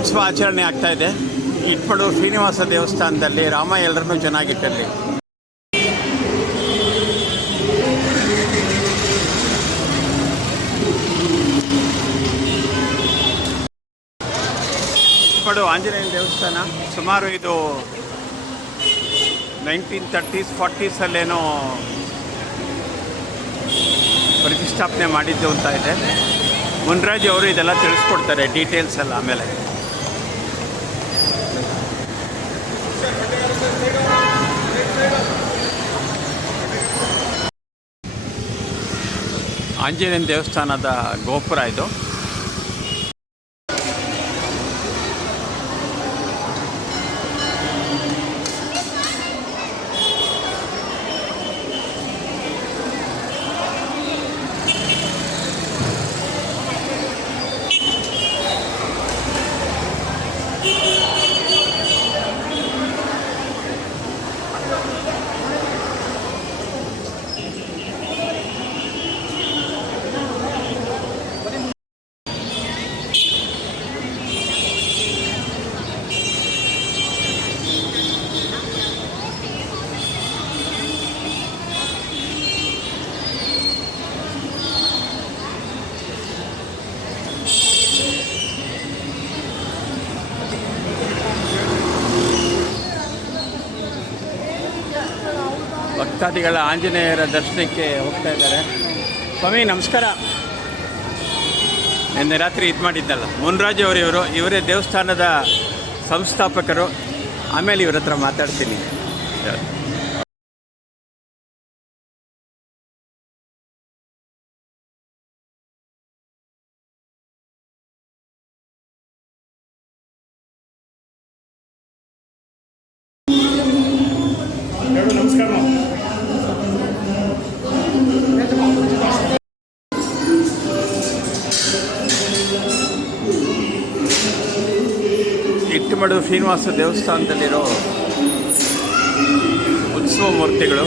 ಉತ್ಸವ ಆಚರಣೆ ಆಗ್ತಾ ಇದೆ. ಇಟ್ಪಡು ಶ್ರೀನಿವಾಸ ದೇವಸ್ಥಾನದಲ್ಲಿ ರಾಮ ಎಲ್ಲರನ್ನೂ ಚೆನ್ನಾಗಿಟ್ಟಲ್ಲಿ ಇಟ್ಪಡು ಆಂಜನೇಯ ದೇವಸ್ಥಾನ ಸುಮಾರು ಇದು ನೈನ್ಟೀನ್ ತರ್ಟೀಸ್ ಫಾರ್ಟೀಸಲ್ಲೇನೋ ಪ್ರತಿಷ್ಠಾಪನೆ ಮಾಡಿದ್ದು ಅಂತ ಇದೆ. ಮುನ್ರಾಜ್ ಅವರು ಇದೆಲ್ಲ ತಿಳಿಸ್ಕೊಡ್ತಾರೆ, ಡೀಟೇಲ್ಸ್ ಎಲ್ಲ ಆಮೇಲೆ. ಆಂಜನೇಯನ ದೇವಸ್ಥಾನದ ಗೋಪುರ ಇದು. ಭಕ್ತಾದಿಗಳ ಆಂಜನೇಯರ ದರ್ಶನಕ್ಕೆ ಹೋಗ್ತಾ ಇದ್ದಾರೆ. ಸ್ವಾಮಿ, ನಮಸ್ಕಾರ. ನಿನ್ನೆ ರಾತ್ರಿ ಇದು ಮಾಡಿದ್ದಲ್ಲ. ಮುನ್ರಾಜ್ ಅವರು ಇವರು ಇವರೇ ದೇವಸ್ಥಾನದ ಸಂಸ್ಥಾಪಕರು. ಆಮೇಲೆ ಇವರ ಹತ್ರ ಮಾತಾಡ್ತೀನಿ. ಇಟ್ಟಮಡು ಶ್ರೀನಿವಾಸ ದೇವಸ್ಥಾನದಲ್ಲಿರೋ ಉತ್ಸವ ಮೂರ್ತಿಗಳು.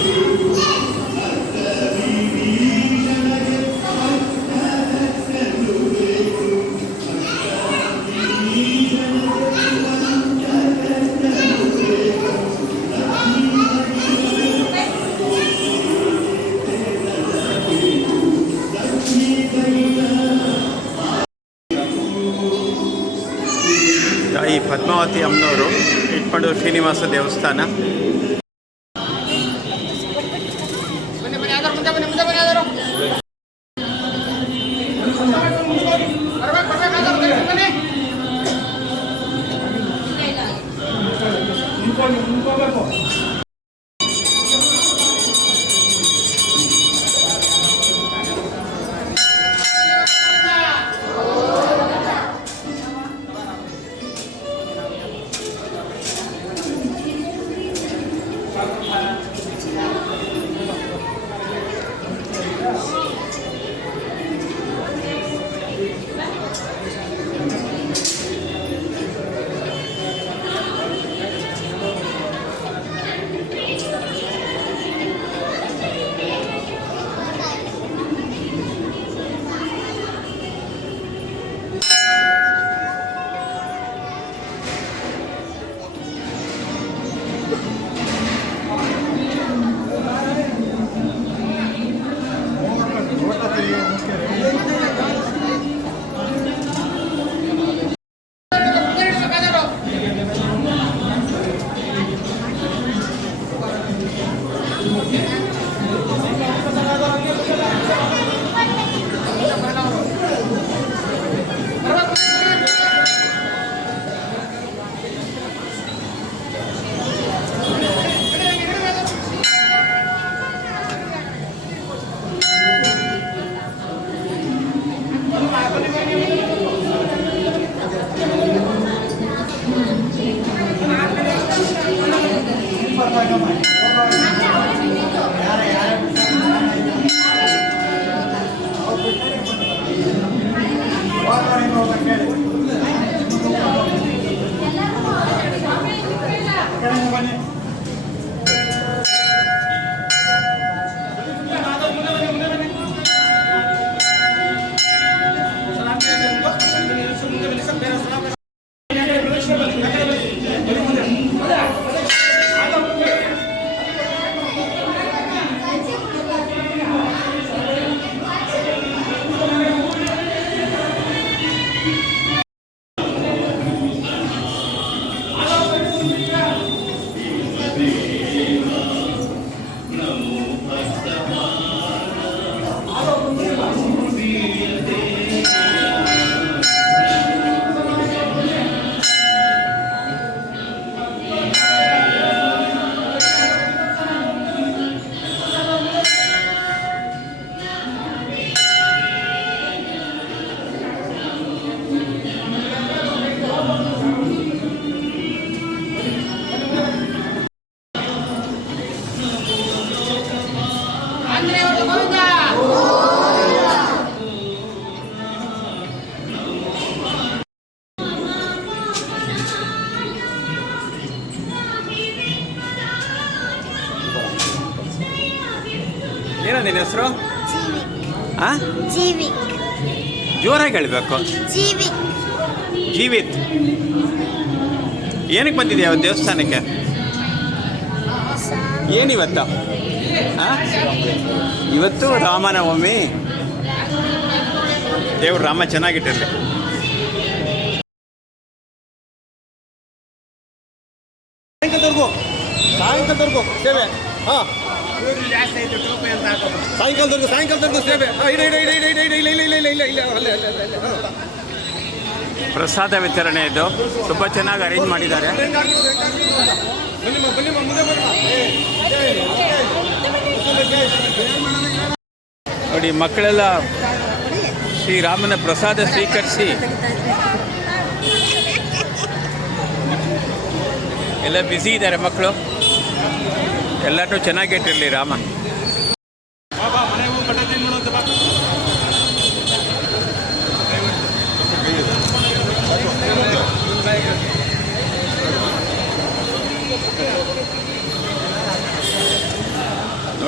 ಪದ್ಮಾವತಿ ಅಮ್ಮನವರು ಇಟ್ಪಡು ಶ್ರೀನಿವಾಸ ದೇವಸ್ಥಾನ. ನಿನ್ನ ಹೆಸರು? ಜೀವಿಕ್. ಜೋರಾಗಿ ಹೇಳಬೇಕು. ಜೀವಿಕ್. ಜೀವಿತ್. ಏನಕ್ಕೆ ಬಂದಿದೆಯಾ ದೇವಸ್ಥಾನಕ್ಕೆ? ಏನಿವತ್ತು? ಹಾಂ ಇವತ್ತು ರಾಮನವಮಿ. ದೇವ್ರು ರಾಮ ಚೆನ್ನಾಗಿಟ್ಟಿರಲಿ. ಸಾಯಂಕಾಲದವರೆಗೂ ಸಾಯಂಕಾಲದವರೆಗೂ ಸೇವೆ. ಹಾಂ. ಸಾಯಂಕಾಲದವರೆಗೂ ಸಾಯಂಕಾಲದವರೆಗೂ ಸೇವೆ. ಪ್ರಸಾದ ವಿತರಣೆ ಇದು ತುಂಬ ಚೆನ್ನಾಗಿ ಅರೇಂಜ್ ಮಾಡಿದ್ದಾರೆ ನೋಡಿ ಮಕ್ಕಳೆಲ್ಲ ಶ್ರೀರಾಮನ ಪ್ರಸಾದ ಸ್ವೀಕರಿಸಿ ಎಲ್ಲ ಬ್ಯುಸಿ ಇದ್ದಾರೆ ಮಕ್ಕಳು ಎಲ್ಲರೂ ಚೆನ್ನಾಗಿಟ್ಟಿರಲಿ ರಾಮ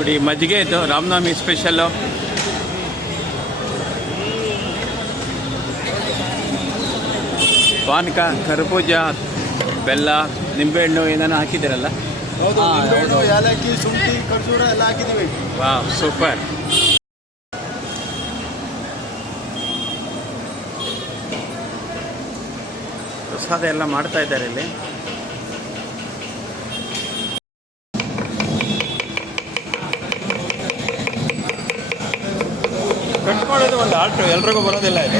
ನೋಡಿ ಮಜ್ಜಿಗೆ ಇದು ರಾಮನವಮಿ ಸ್ಪೆಷಲ್ಲು ಪಾನಕ ಕರ್ಬೂಜ ಬೆಲ್ಲ ನಿಂಬೆಹಣ್ಣು ಏನಾನ ಹಾಕಿದ್ದೀರಲ್ಲ? ಏಲಕ್ಕಿ ಶುಂಠಿ ಖರ್ಜೂರ ಎಲ್ಲ ಹಾಕಿದ್ದೀವಿ. ವಾ ಸೂಪರ್. ಪ್ರಸಾದ ಎಲ್ಲ ಮಾಡ್ತಾ ಇದ್ದಾರೆ ಇಲ್ಲಿ. ಆರ್ಟು ಎಲ್ರಿಗೂ ಬರೋದಿಲ್ಲ ಇದು.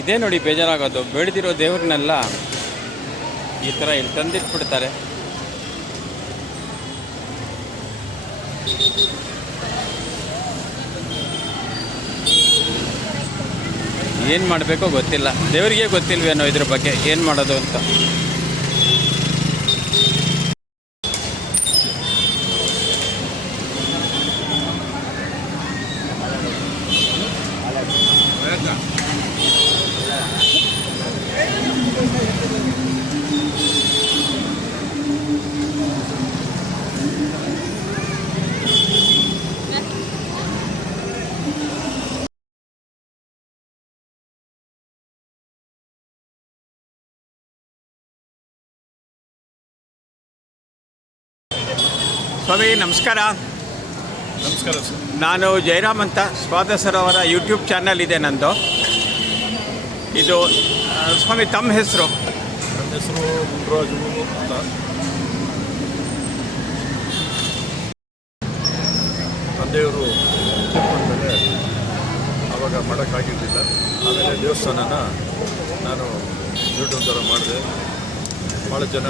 ಇದೇ ನೋಡಿ ಬೇಜಾರಾಗೋದು. ಬೆಳೆದಿರೋ ದೇವ್ರನ್ನೆಲ್ಲ ಈ ಥರ ಇಲ್ಲಿ ತಂದಿಟ್ಬಿಡ್ತಾರೆ. ಏನು ಮಾಡಬೇಕೋ ಗೊತ್ತಿಲ್ಲ. ದೇವರಿಗೆ ಗೊತ್ತಿಲ್ವೇನೋ ಇದ್ರ ಬಗ್ಗೆ? ಏನು ಮಾಡೋದು ಅಂತ? ಸ್ವಾಮಿ ನಮಸ್ಕಾರ. ನಮಸ್ಕಾರ ಸರ್. ನಾನು ಜಯರಾಮ್ ಅಂತ ಸ್ವಾದ ಅವರ ಯೂಟ್ಯೂಬ್ ಚಾನಲ್ ಇದೆ ನಂದು. ಇದು ಆ, ಸ್ವಾಮಿ ತಮ್ಮ ಹೆಸರು? ನನ್ನ ಹೆಸರು ಅಂತ. ತಂದೆಯವರು ಅವಾಗ ಆವಾಗ ಮಾಡೋಕ್ಕಾಗಿರಲಿಲ್ಲ. ಆಮೇಲೆ ದೇವಸ್ಥಾನನ ನಾನು ಯೂಟ್ಯೂಬ್ ಥರ ಮಾಡಿದೆ. ಭಾಳ ಜನ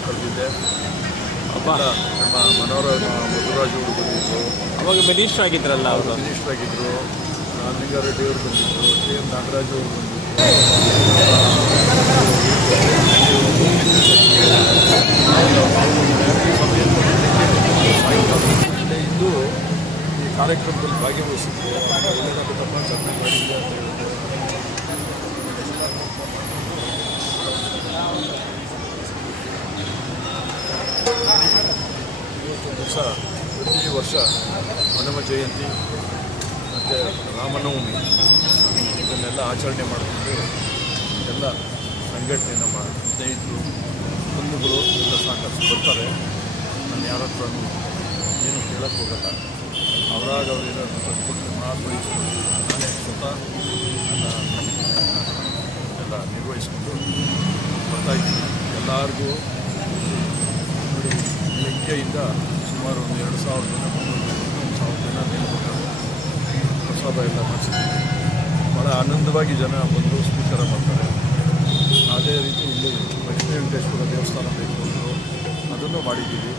ಕರೆದಿದ್ದೆ. ಅಬ್ಬಾ. ಅಬ್ಬ ನಮ್ಮ ಮನೋರಮ ಮಧುರಾಜು ಅವರು ಬಂದಿದ್ದರು ಅವಾಗ ಮಿನಿಸ್ಟರ್ ಆಗಿದ್ರಲ್ಲ ಅವರು? ಮಿನಿಸ್ಟರ್ ಆಗಿದ್ದರು ಲಿಂಗಾರೆಡ್ಡಿ ಅವರು ಬಂದಿದ್ದರು ಕೆ ಎಂ ನಾಗರಾಜು ಅವರು ಬಂದಿದ್ದರು ಇದ್ದು ಈ ಕಾರ್ಯಕ್ರಮದಲ್ಲಿ ಭಾಗವಹಿಸಿದ್ದೆ. ಒಳ್ಳೆಯದಾಗುತ್ತಪ್ಪ ಚೆನ್ನಾಗಿ ಮಾಡಿದ್ದೆ ಅಂತ ಹೇಳಿದೆ ವರ್ಷ ಹನುಮ ಜಯಂತಿ ಮತ್ತು ರಾಮನವಮಿ ಇದನ್ನೆಲ್ಲ ಆಚರಣೆ ಮಾಡಿಕೊಂಡು ಎಲ್ಲ ಸಂಘಟನೆ ನಮ್ಮ ಸ್ನೇಹಿತರು, ಬಂಧುಗಳು ಎಲ್ಲ ಸಾಕಷ್ಟು ಬರ್ತಾರೆ. ನಾನು ಯಾರ ಹತ್ರನೂ ಏನು ಕೇಳಕ್ಕೆ ಹೋಗಲ್ಲ. ಅವರಾಗ ಅವ್ರು ಏನಾದರೂ ತಂದುಕೊಟ್ಟು ಮಾತು ನಾನೇ ಸ್ವತಃ ಎಲ್ಲ ನಿರ್ವಹಿಸ್ಕೊಂಡು ಬರ್ತಾಯಿದ್ದೀನಿ ಎಲ್ಲರಿಗೂ ಬೆಳಗ್ಗೆಯಿಂದ ಸುಮಾರು ಒಂದು ಎರಡು ಸಾವಿರ ಜನ ಮೂರು ಸಾವಿರ ಜನ ನಿಲ್ಬಿಟ್ಟಾರೆ ಪ್ರಸಾದ ಎಲ್ಲ ಮಾಡಿಸಿದ್ದೀವಿ ಭಾಳ ಆನಂದವಾಗಿ ಜನ ಬಂದು ಸ್ವೀಕಾರ ಮಾಡ್ತಾರೆ. ಅದೇ ರೀತಿ ಇಲ್ಲಿ ಲಕ್ಷ್ಮೀ ವೆಂಕಟೇಶ್ವರ ದೇವಸ್ಥಾನ ಬೇಕು ಅದನ್ನು ಮಾಡಿದ್ದೀವಿ.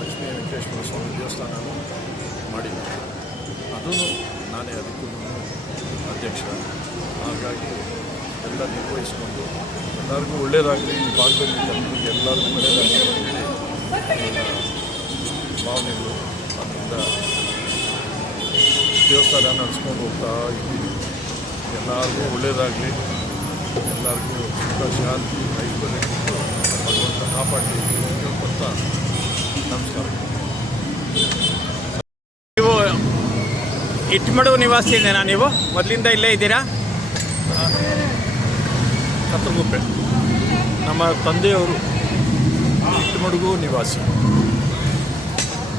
ಲಕ್ಷ್ಮೀ ವೆಂಕಟೇಶ್ವರ ಸ್ವಾಮಿ ದೇವಸ್ಥಾನನೂ ಮಾಡಿದ್ದೀವಿ. ಅದನ್ನು ನಾನೇ ಅದಕ್ಕೂ ಅಧ್ಯಕ್ಷ. ಹಾಗಾಗಿ ಎಲ್ಲ ನಿರ್ವಹಿಸ್ಕೊಂಡು ಎಲ್ಲರಿಗೂ ಒಳ್ಳೆಯದಾಗಲಿ ಈ ಭಾಗದಲ್ಲಿ ಜನರಿಗೆ ಎಲ್ಲರಿಗೂ ಒಳ್ಳೆಯದಾಗಲಿ ಭಾವನೆಗಳು ಅದರಿಂದ ದೇವಸ್ಥಾನ ನಡೆಸ್ಕೊಂಡು ಹೋಗ್ತಾ ಇದ್ದೀವಿ. ಎಲ್ಲರಿಗೂ ಒಳ್ಳೆಯದಾಗಲಿ ಎಲ್ಲರಿಗೂ ಸುಖ ಶಾಂತಿ ಐಶ್ವರ್ಯ ಭಗವಂತ ಕಾಪಾಡಲಿ ಕೇಳ್ಕೊಳ್ತಾ ನಮಸ್ಕಾರ. ನೀವು ಇಟ್ಮಡು ನಿವಾಸಿನೇನಾ ನೀವು? ಮೊದಲಿಂದ ಇಲ್ಲೇ ಇದ್ದೀರಾ? ಕತ್ತಗುಪ್ಪೆ ನಮ್ಮ ತಂದೆಯವರು ಇಟ್ಟಮಡುಗು ನಿವಾಸಿ.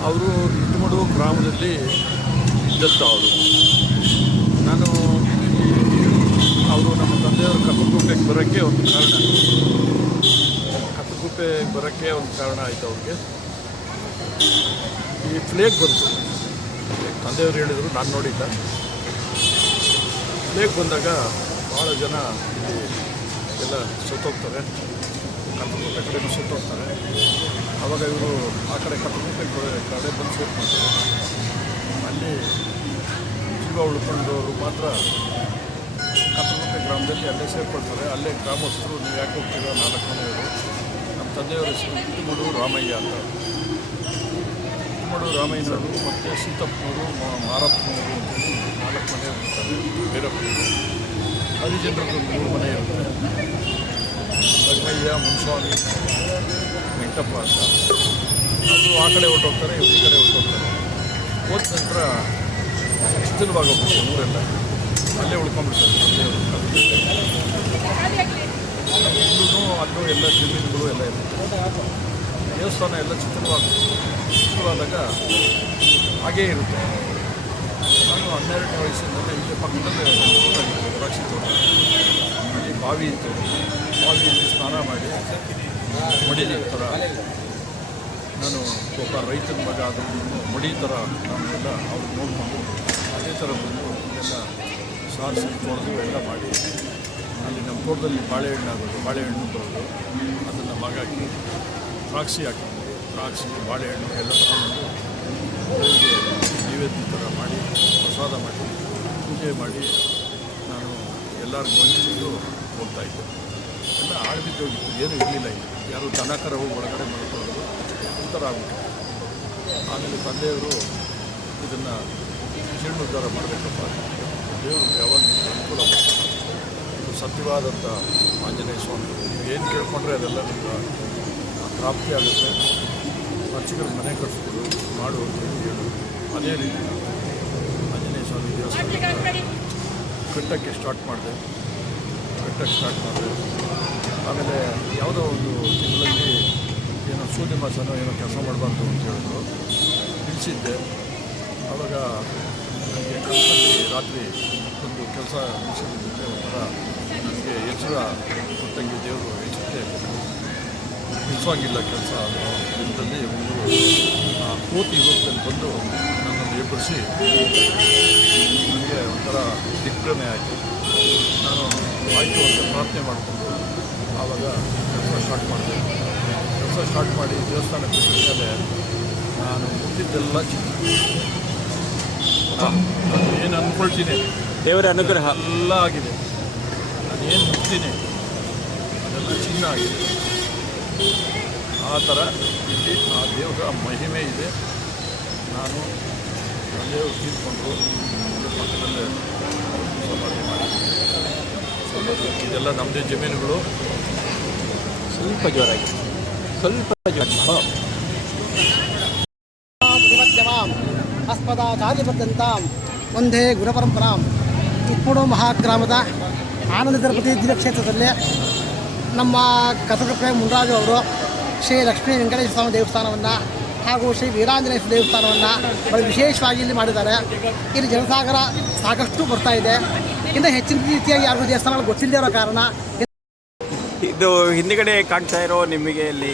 ಅವರು ಇಟ್ಮಡು ಗ್ರಾಮದಲ್ಲಿ ಇದ್ದಂಥ ಅವರು. ನಾನು ಅವರು ನಮ್ಮ ತಂದೆಯವರು ಕಸಗುಪ್ಪೆಗೆ ಬರೋಕ್ಕೆ ಒಂದು ಕಾರಣ. ಕಸಗುಪ್ಪೆ ಬರೋಕ್ಕೆ ಒಂದು ಕಾರಣ ಆಯಿತು ಅವ್ರಿಗೆ. ಈ ಫ್ಲೇಗ್ ಬಂತು. ತಂದೆಯವರು ಹೇಳಿದರು, ನಾನು ನೋಡಿದ್ದ ಫ್ಲೇಗ್ ಬಂದಾಗ ಭಾಳ ಜನ ಇಲ್ಲಿ ಎಲ್ಲ ಸುತ್ತೋಗ್ತಾರೆ. ಕಸಗುಪ್ಪೆ ಕಡೆಯೂ ಸುತ್ತೋಗ್ತಾರೆ. ಆವಾಗ ಇವರು ಆ ಕಡೆ ಕರ್ಕೊಂಡು ಕಡೆ ಬಂದು ಸೇರ್ಕೊಳ್ತಾರೆ ಅಲ್ಲಿ ಜೀವ ಉಳ್ಕೊಂಡವರು ಮಾತ್ರ ಕತ್ತಲಗುಪ್ಪೆ ಗ್ರಾಮದಲ್ಲಿ ಅಲ್ಲೇ ಸೇರ್ಕೊಳ್ತಾರೆ. ಅಲ್ಲೇ ಗ್ರಾಮಸ್ಥರು ನೀವು ಯಾಕೆ ಹೋಗ್ತೀರೋ ನಾಲ್ಕು ಮನೆಯವರು? ನಮ್ಮ ತಂದೆಯವರ ಹೆಸರು ಇಟ್ಟುಮಡು ರಾಮಯ್ಯ ಅಂತ. ಇಟ್ಟುಮಡು ರಾಮಯ್ಯನವರು ಮತ್ತು ಸೀತಪ್ಪನವರು ಮಾರಪ್ಪನವರು ಅಂತೇಳಿ ನಾಲ್ಕು ಮನೆಯವರು ಇರ್ತಾರೆ. ಬೇರಪ್ಪನವರು ಹರಿಜನರದ್ದು ಮೂರು ಮನೆ ಇರುತ್ತೆ ಲಗ್ಮಯ್ಯ ಮುನ್ಸ್ವಾಮಿ ವೆಂಕಟಪ್ಪ ಅಂತ. ಅವರು ಆ ಕಡೆ ಹೊರಟೋಗ್ತಾರೆ, ಇವ್ರು ಈ ಕಡೆ ಹೊರಟೋಗ್ತಾರೆ. ಹೋದ ನಂತರ ಇಷ್ಟಲ್ವಾಗ ಹೋಗ್ತಾರೆ ಊರೆಲ್ಲ ಅಲ್ಲೇ ಉಳ್ಕೊಂಡ್ಬಿಡ್ತಾರೆ. ಇಲ್ಲೂ ಅಲ್ಲೂ ಎಲ್ಲ ಜಮೀನುಗಳು ಎಲ್ಲ ಇದೆ ದೇವಸ್ಥಾನ ಎಲ್ಲ ಚಿತ್ರವಾಗ ಚಿತ್ರವಾದಾಗ ಹಾಗೇ ಇರುತ್ತೆ. ನಾನು ಹನ್ನೆರಡನೇ ವಯಸ್ಸಿನಲ್ಲಿ ಇಲ್ಲಿ ಪಕ್ಕದಲ್ಲೇ ತೋಟ ದ್ರಾಕ್ಷಿ ತೋಟ. ಬಾವಿ ಇತ್ತು. ಬಾವಿಯಲ್ಲಿ ಸ್ನಾನ ಮಾಡಿ ಮಡಿಲಿ ಥರ ನಾನು ಒಬ್ಬ ರೈತನ ಮಗ ಅದನ್ನು ಮಡಿ ಥರ ನಾನೆಲ್ಲ ಅವ್ರು ನೋಡಿಕೊಂಡು ಅದೇ ಥರ ಬಂದು ಎಲ್ಲ ಸಾರಿಸಿ ತೊಡೆದು ಎಲ್ಲ ಮಾಡಿ ಅಲ್ಲಿ ನಮ್ಮ ತೋಟದಲ್ಲಿ ಬಾಳೆಹಣ್ಣು ಆಗೋದು, ಬಾಳೆಹಣ್ಣು ಬರೋದು. ಅದನ್ನು ಮಗಾಕಿ ದ್ರಾಕ್ಷಿ ಹಾಕಿದ್ವಿ. ದ್ರಾಕ್ಷಿ, ಬಾಳೆಹಣ್ಣು ಎಲ್ಲ ತಗೊಂಡು ನೈವೇದ್ಯ ಥರ ಮಾಡಿ ಪ್ರಸಾದ ಮಾಡಿ ಪೂಜೆ ಮಾಡಿ ನಾನು ಎಲ್ಲರಿಗೂ ಹಂಚಿಕೊಂಡು ಇತ್ತು ಎಲ್ಲ ಆಳ್ಬಿದ್ದೋಗಿತ್ತು ಏನೂ ಇರಲಿಲ್ಲ ಇಲ್ಲಿ. ಯಾರು ದನಕರ ಹೋಗಿ ಒಳಗಡೆ ಮಾಡ್ಕೊಳ್ಳೋದು ಈ ಥರ ಆಗುತ್ತೆ ಆಮೇಲೆ ತಂದೆಯವರು ಇದನ್ನು ಜೀರ್ಣೋದ್ಧಾರ ಮಾಡಬೇಕಪ್ಪ ದೇವರು ಯಾವಾಗ ಅನುಕೂಲ ಇದು ಸತ್ಯವಾದಂಥ ಆಂಜನೇಯ ಸ್ವಾಮಿ. ನೀವು ಏನು ಕೇಳ್ಕೊಂಡ್ರೆ ಅದೆಲ್ಲ ನಿಮ್ಗೆ ಪ್ರಾಪ್ತಿ ಆಗುತ್ತೆ. ಅರ್ಚಕರ ಮನೆ ಕಟ್ಟಿಸ್ಬೋದು ಮಾಡು ಅಂತ ಹೇಳು ಅದೇ ರೀತಿ ಆಂಜನೇಯ ಸ್ವಾಮಿ ದೇವಸ್ಥಾನ ಕಟ್ಟಕ್ಕೆ ಸ್ಟಾರ್ಟ್ ಮಾಡಿದೆ. ಕಟ್ಟಕ್ಕೆ ಸ್ಟಾರ್ಟ್ ಮಾಡಿದೆ ಆಮೇಲೆ ಯಾವುದೋ ಒಂದು ತಿಂಗಳಲ್ಲಿ ಏನೋ ಸೂರ್ಯ ಮಾಸನೋ ಏನೋ ಕೆಲಸ ಮಾಡಬಾರ್ದು ಅಂತ ಹೇಳಿದ್ರು. ನಿಲ್ಲಿಸಿದ್ದೆ. ಆವಾಗ ನನಗೆ ಕನಸಲ್ಲಿ ರಾತ್ರಿ ಒಂದು ಕೆಲಸ ನಿಲ್ಲಿಸಿದ್ದಕ್ಕೆ ಒಂಥರ ನನಗೆ ಎಚ್ಚರ ಕೊಟ್ಟಂಗೆ ದೇವರು ಎಚ್ಚರಿಕೆ ನಿಲ್ಸೋಂಗಿಲ್ಲ ಕೆಲಸ ದಿನದಲ್ಲಿ ಒಂದು ಕೋತಿ ರೂಪದಲ್ಲಿ ಬಂದು ನನ್ನನ್ನು ಎಬ್ಬರಿಸಿ ನನಗೆ ಒಂಥರ ದಿಗ್ಭ್ರಮೆ ಆಯಿತು. ನಾನು ಆಯಿತು ಅಂತ ಪ್ರಾರ್ಥನೆ ಮಾಡಿಕೊಂಡು ಆವಾಗ ಕೆಲಸ ಸ್ಟಾರ್ಟ್ ಮಾಡಿದೆ. ಕೆಲಸ ಸ್ಟಾರ್ಟ್ ಮಾಡಿ ದೇವಸ್ಥಾನ ಬಿಟ್ಟಿದ ಮೇಲೆ ನಾನು ಮುಟ್ಟಿದ್ದೆಲ್ಲ ನಾನು ಏನು ಅಂದ್ಕೊಳ್ತೀನಿ ದೇವರ ಅನುಗ್ರಹ. ಎಲ್ಲ ಆಗಿದೆ. ನಾನು ಏನು ಮುಟ್ತೀನಿ ಅದೆಲ್ಲ ಚಿನ್ನ ಆಗಿದೆ. ಆ ಥರ ಇಲ್ಲಿ ಆ ದೇವರ ಮಹಿಮೆ ಇದೆ. ನಾನು ದೇವರು ತೀರ್ಕೊಂಡು ಪಕ್ಕದಲ್ಲೇ ಸಮಾಧಿ ಮಾಡಿ ಸಮಾಧಿ ಇದೆಲ್ಲ ನಮ್ಮದೇ ಜಮೀನುಗಳು. ಸ್ವಲ್ಪ ಜೋರಾಗಿ. ಸ್ವಲ್ಪ ಜೋರಾಗಿ. ಮಧ್ಯಮಾಂ ಅಸ್ಮದಾಚಾರ್ಯಪರ್ಯಂತಾಂ ಒಂದೇ ಗುರುಪರಂಪರಾಂ ಇಪ್ಪಡು ಮಹಾಗ್ರಾಮದ ಆನಂದ ತಿರುಪತಿ ದಿವ್ಯಕ್ಷೇತ್ರದಲ್ಲಿ ನಮ್ಮ ಕಥಕಪ್ಪೆ ಮುನ್ರಾಜು ಅವರು ಶ್ರೀ ಲಕ್ಷ್ಮೀ ವೆಂಕಟೇಶ್ವರ ಸ್ವಾಮಿ ದೇವಸ್ಥಾನವನ್ನು ಹಾಗೂ ಶ್ರೀ ವೀರಾಂಜನೇಶ್ವರ ದೇವಸ್ಥಾನವನ್ನು ಬಹಳ ವಿಶೇಷವಾಗಿ ಇಲ್ಲಿ ಮಾಡಿದ್ದಾರೆ. ಇಲ್ಲಿ ಜನಸಾಗರ ಸಾಕಷ್ಟು ಬರ್ತಾ ಇದೆ. ಇನ್ನು ಹೆಚ್ಚಿನ ರೀತಿಯಾಗಿ ಯಾರಿಗೂ ದೇವಸ್ಥಾನಗಳು ಗೊತ್ತಿಲ್ಲದೆ ಇರೋ ಕಾರಣ ಇದು ಹಿಂದ್ಗಡೆ ಕಾಣ್ತಾ ಇರೋ ನಿಮಗೆ ಇಲ್ಲಿ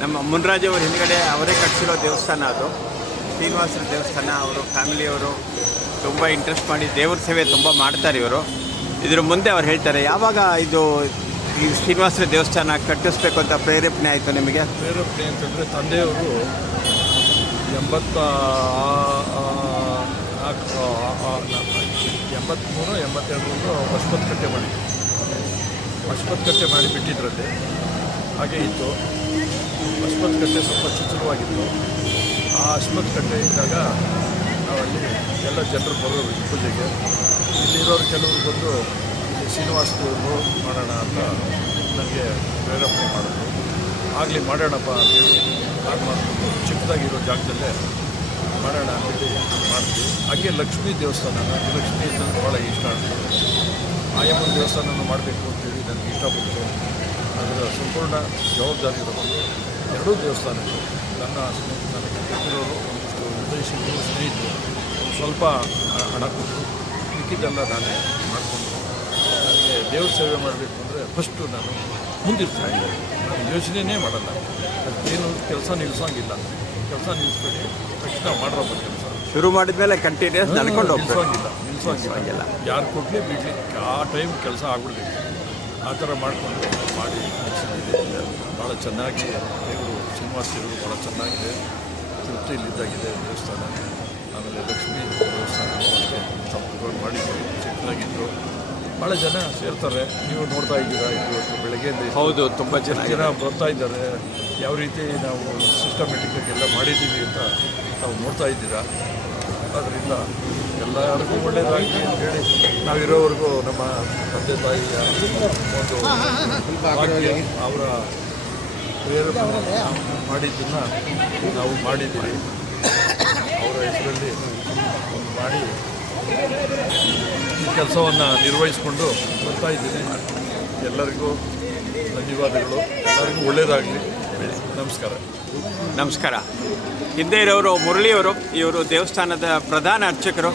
ನಮ್ಮ ಮುನ್ರಾಜ್ ಅವರು ಹಿಂದ್ಗಡೆ ಅವರೇ ಕಟ್ಸಿರೋ ದೇವಸ್ಥಾನ ಅದು. ಶ್ರೀನಿವಾಸರ ದೇವಸ್ಥಾನ ಅವರು ಫ್ಯಾಮಿಲಿಯವರು ತುಂಬ ಇಂಟ್ರೆಸ್ಟ್ ಮಾಡಿ ದೇವ್ರ ಸೇವೆ ತುಂಬ ಮಾಡ್ತಾರೆ ಇವರು. ಇದ್ರ ಮುಂದೆ ಅವ್ರು ಹೇಳ್ತಾರೆ ಯಾವಾಗ ಇದು ಈ ಶ್ರೀನಿವಾಸರ ದೇವಸ್ಥಾನ ಕಟ್ಟಿಸ್ಬೇಕು ಅಂತ ಪ್ರೇರೇಪಣೆ ಆಯಿತು ನಿಮಗೆ? ಪ್ರೇರೇಪಣೆ ಅಂತಂದರೆ ತಂದೆಯವರು ಎಂಬತ್ತ ಎಂಬತ್ತ್ಮೂರು ಎಂಬತ್ತೆರಡರಂದು ಹೊಸಪತ್ಕಟ್ಟೆ ಮಾಡಿ. ಹೊಸಪತ್ಕಟ್ಟೆ ಮಾಡಿ ಬಿಟ್ಟಿದ್ರಲ್ಲಿ ಹಾಗೆ ಇತ್ತು. ಅಶ್ವತ್ಥ ಕಟ್ಟೆ ಸ್ವಲ್ಪ ಶಿಥಿಲವಾಗಿತ್ತು ಆ ಅಶ್ವತ್ಥ ಕಟ್ಟೆ ಇದ್ದಾಗ ನಾವಲ್ಲಿ ಎಲ್ಲ ಜನರು ಬರೋರು ಪೂಜೆಗೆ. ಇಲ್ಲಿರೋರು ಕೆಲವರು ಬಂದು ಶ್ರೀನಿವಾಸ ದೇವರು ಮಾಡೋಣ ಅಂತ ನನಗೆ ಪ್ರೇರೇಪಣೆ ಮಾಡಿದ್ರು. ಆಗಲಿ ಮಾಡೋಣಪ್ಪ ಅಂತೇಳಿ ಮಾಡಿಕೊಂಡು ಚಿಕ್ಕದಾಗಿರೋ ಜಾಗದಲ್ಲೇ ಮಾಡೋಣ ಅಂತೇಳಿ ಮಾಡ್ತೀವಿ. ಹಾಗೆ ಲಕ್ಷ್ಮೀ ದೇವಸ್ಥಾನ ನನಗೆ ಲಕ್ಷ್ಮೀ ನನಗೆ ಭಾಳ ಇಷ್ಟ ಆಯಮ್ಮನ ದೇವಸ್ಥಾನವನ್ನು ಮಾಡಬೇಕು ಅಂತೇಳಿ ನನಗೆ ಇಷ್ಟಪಟ್ಟು ಅದರ ಸಂಪೂರ್ಣ ಜವಾಬ್ದಾರಿ ಇರಬಹುದು ಎರಡೂ ದೇವಸ್ಥಾನಗಳು. ನನ್ನ ನನಗೆ ಗೊತ್ತಿರೋರು ಒಂದಿಷ್ಟು ಉದ್ದೇಶಿಗಳು ಸ್ನೇಹಿತರು ಸ್ವಲ್ಪ ಹಣ ಕೊಟ್ಟರು. ಮಿಕ್ಕಿದ್ದೆಲ್ಲ ನಾನೇ ಮಾಡಿಕೊಂಡು ನನಗೆ ದೇವ್ರ ಸೇವೆ ಮಾಡಬೇಕು ಅಂದರೆ ಫಸ್ಟು ನಾನು ಮುಂದಿರ್ತಾ ಇದ್ದೆ ಯೋಚನೆಯೇ ಮಾಡಲ್ಲ. ಅದಕ್ಕೇನು ಕೆಲಸ ನಿಲ್ಲಿಸೋಂಗಿಲ್ಲ ಕೆಲಸ ನಿಲ್ಲಿಸ್ಬೇಡಿ ಮಾಡಿರೋ ಕೆಲಸ ಶುರು ಮಾಡಿದ್ಮೇಲೆ ಕಂಟಿನ್ಯೂಸ್ ನಡ್ಕೊಂಡು ನಿಲ್ಸೋಂಗಿಲ್ಲ ನಿಲ್ಸೋಂಗಿಲ್ಲ. ಯಾರು ಕೊಟ್ಟಲಿ ಬಿಡ್ಲಿ ಆ ಟೈಮ್ ಕೆಲಸ ಆಗ್ಬಿಡ್ಬೇಕು ಆ ಥರ ಮಾಡಿಕೊಂಡು ಮಾಡಿ ಭಾಳ ಚೆನ್ನಾಗಿ ದೇವರು ಶ್ರೀನಿವಾಸ ದೇವರು ಭಾಳ ಚೆನ್ನಾಗಿದೆ. ತೃಪ್ತಿಯಲ್ಲಿದ್ದಾಗಿದೆ ದೇವಸ್ಥಾನ. ಆಮೇಲೆ ಲಕ್ಷ್ಮೀ ದೇವಸ್ಥಾನ ತಪ್ಪುಗಳು ಮಾಡಿದ್ರು ಚಿಕ್ಕದಾಗಿದ್ದರು ಭಾಳ ಜನ ಸೇರ್ತಾರೆ. ನೀವು ನೋಡ್ತಾ ಇದ್ದೀರಾ ಇವತ್ತು ಬೆಳಗ್ಗೆಯಿಂದ ಹೌದು ತುಂಬ ಜನ ಜನ ಬರ್ತಾ ಇದ್ದಾರೆ. ಯಾವ ರೀತಿ ನಾವು ಸಿಸ್ಟಮೆಟಿಕ್ ಎಲ್ಲ ಮಾಡಿದ್ದೀವಿ ಅಂತ ತಾವು ನೋಡ್ತಾ ಇದ್ದೀರಾ? ಅದರಿಂದ ಎಲ್ಲರಿಗೂ ಒಳ್ಳೆಯದಾಗಲಿ ಅಂತೇಳಿ ನಾವಿರೋವರೆಗೂ ನಮ್ಮ ತಂದೆ ತಾಯಿಯ ಒಂದು ಅವರ ಪ್ರೇರೇಪಣೆ ಮಾಡಿದ್ದನ್ನು ನಾವು ಮಾಡಿದ್ದೀವಿ. ಅವರ ಹೆಸರಲ್ಲಿ ಮಾಡಿ ಈ ಕೆಲಸವನ್ನು ನಿರ್ವಹಿಸಿಕೊಂಡು ಬರ್ತಾ ಇದ್ದೀನಿ ಎಲ್ಲರಿಗೂ ಧನ್ಯವಾದಗಳು. ಎಲ್ಲರಿಗೂ ಒಳ್ಳೆಯದಾಗಲಿ ನಮಸ್ಕಾರ. ನಮಸ್ಕಾರ. ಹಿಂದೆ ಇರೋರು ಮುರಳಿಯವರು ಇವರು ದೇವಸ್ಥಾನದ ಪ್ರಧಾನ ಅರ್ಚಕರು.